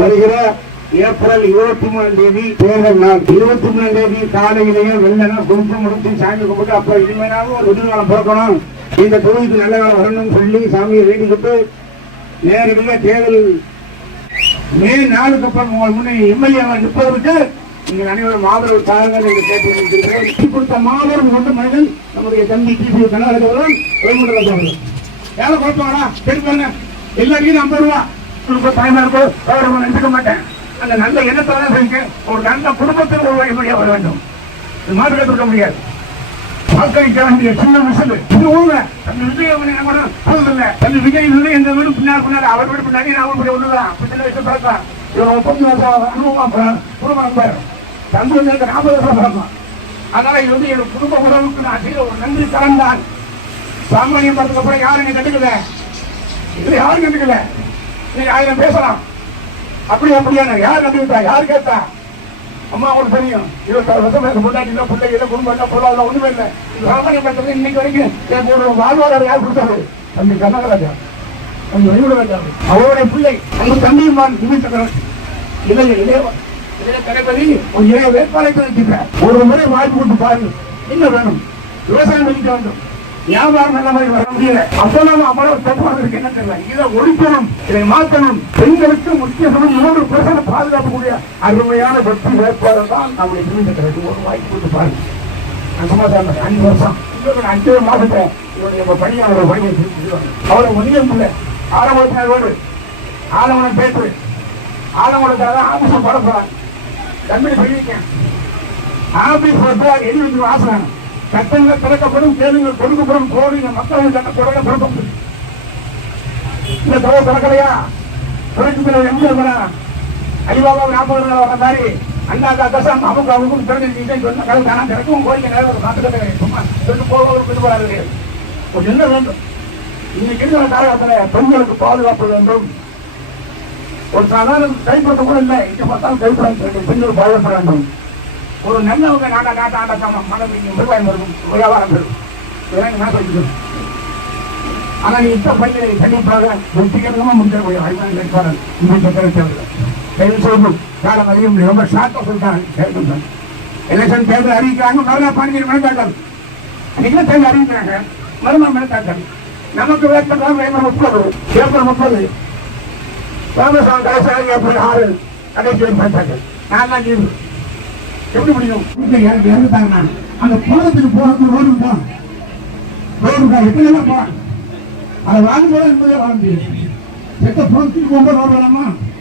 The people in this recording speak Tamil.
வருகிற ஏப்ரல் 23 தேர்தல் நாள். 23 காலையிலேயே வெள்ளனா குடும்பம் முடிச்சு சாமி கும்பிட்டு அப்ப இனிமேனாலும் ஒரு விடுதலை பிறக்கணும், இந்த தொகுதிக்கு நல்ல காலம் வரணும்னு சொல்லி சாமியை வேண்டிக்கிட்டு நேரடியாக தேர்தல் மே 4க்கு அப்புறம் உங்கள் முன்னே எம்எல்ஏ நிற்பதற்கு நீங்கள் அனைவரும் ஆதரவு தாருங்கள் என்று கேட்டுக்கொண்டிருக்கிறேன். கொடுத்த மாபெரும் கொண்ட மனிதன் நம்முடைய தம்பி டிபி கனகராஜன் வேலை கொடுப்பாங்களா கேட்பாங்க. எல்லாரையும் 50 ரூபா பயமா இருக்கும் நினைக்க மாட்டேன். அந்த நல்ல எண்ணத்தால செஞ்சு ஒரு நல்ல குடும்பத்தில் ஒரு எம்எல்ஏ வர வேண்டும். இது மாற்று கொடுக்க முடியாது. வாக்களிக்க வேண்டிய சின்ன மிஷல் இது ஊங்க. தன் விஜய் இல்லை, தன் விஜய் இல்லை, எந்த வீடு பின்னாடி அவர் வீடு பின்னாடி அவருடைய ஒண்ணுதான் சின்ன வயசு பிறக்கலாம். இவர் 30 வருஷம் அனுபவம் குடும்பம் தந்து வந்து 40 வருஷம் பிறக்கலாம். அதனால இது வந்து என் குடும்ப உறவுக்கு நான் செய்த ஒரு நன்றி கடன் தான். சாமானியம் பார்த்ததுக்கு அப்புறம் யாரும் கண்டுக்கல, இதுல யாரும் கண்டுக்கல. நீங்க 1000 பேசலாம், அப்படியான யார் கண்டுக்கிட்டா, யார் கேட்டா? அம்மா அவங்களுக்கு தெரியும் 26 வருஷம் முன்னாடி பிள்ளைங்க குடும்பம் பொருளாதாரம் ஒண்ணுமே இல்லை. சாமானியம் பார்த்தது இன்னைக்கு வரைக்கும் ஒரு வாழ்வாதாரம் யார் கொடுத்தாரு? தம்பி கனகராஜா, தம்பி வைகுண்டராஜா, அவருடைய பிள்ளை அந்த தம்பியுமான் இளைய தளபதி ஒரு இளைய வேட்பாளரை வச்சிருக்க. ஒரு முறை வாய்ப்பு கொடுத்து பாருங்க. என்ன வேணும்? விவசாயம் பண்ணிக்க வேண்டும், வியாபாரம் நல்ல மாதிரி வர முடியல. அப்பெல்லாம் அவ்வளவு தப்பாக இருக்கு. என்ன தெரியல, இதை ஒழிக்கணும், இதை மாற்றணும். பெண்களுக்கு முக்கியத்துவம் 100% பாதுகாக்கக்கூடிய அருமையான வெற்றி வேட்பாளர் தான் நம்முடைய திருமணத்திற்கு ஒரு வாய்ப்பு கொடுத்து பாருங்க. சமாதானம் 5 வருஷம் 5 மாசத்தை இவருடைய பணியாளர் பணியை அவரை ஒன்றியம் இல்லை. ஆரம்பத்தினரோடு ஆலமனம் பேச்சு ஆலமனத்தாக ஆபீஸ் பரப்புறாங்க. தம்பி சொல்லியிருக்கேன், ஆபீஸ் பரப்புறாங்க. என்ன வாசனை சட்டங்கள் திறக்கப்படும், தேர்தல்கள் கொடுக்கப்படும், கோரி மக்கள் சட்ட குறைய திறக்கப்படும். இந்த தொகை திறக்கலையா? துறைக்கு எங்க அலிபாபா 40 வர மாதிரி அந்த தசம் அவங்களுக்கும் திறந்துருக்கீங்க சொன்ன கதை தானா திறக்கும். கோரிக்கை நேரம் காத்துக்கிட்டு சும்மா சொல்லி போவது வராது. ஒரு என்ன வேண்டும்? இன்னைக்கு இருக்கிற காலகட்டத்தில் பெண்களுக்கு பாதுகாப்பு வேண்டும். ஒரு சாதாரண கைப்பற்ற கூட இல்லை, இங்க பார்த்தாலும் கைப்பற்ற பெண்கள் பாதுகாப்பு வேண்டும். ஒரு நல்லவங்க நாட்டாண்ட மனம் விவசாயம் இருக்கும், வியாபாரம் இருக்கும். நான் சொல்லிக்கிறேன். ஆனா நீ இப்ப பையனை கண்டிப்பாக வெற்றிகரமா முடிஞ்ச வேட்பாளர் தயவு செய்து காலம் அறிய முடியும். ரொம்ப ஷார்ட்டா சொல்லிட்டாங்க. எலெக்ஷன் தேர்தல் அறிவிக்கிறாங்க, மறுநாள் 15 மணி தாக்கல். இன்னைக்கு தேர்தல் அறிவிக்கிறாங்க, மறுநாள் மணி தாக்கல். நமக்கு வேட்பாளர் ஏப்ரல் 30 ராமசாமி கடைசி ஏப்ரல் 6 கடைசி தாக்கல். நான் தான் ஜீவு எப்படி முடியும்? இறந்துட்டாங்கன்னா அந்த குளத்துக்கு போறது ரோடு தான் எப்படி போறாங்க. அதை வாங்க போல என்பதே வாங்க முடியும். செத்த புறத்துக்கு போகும்போது ரோடு வேணாமா?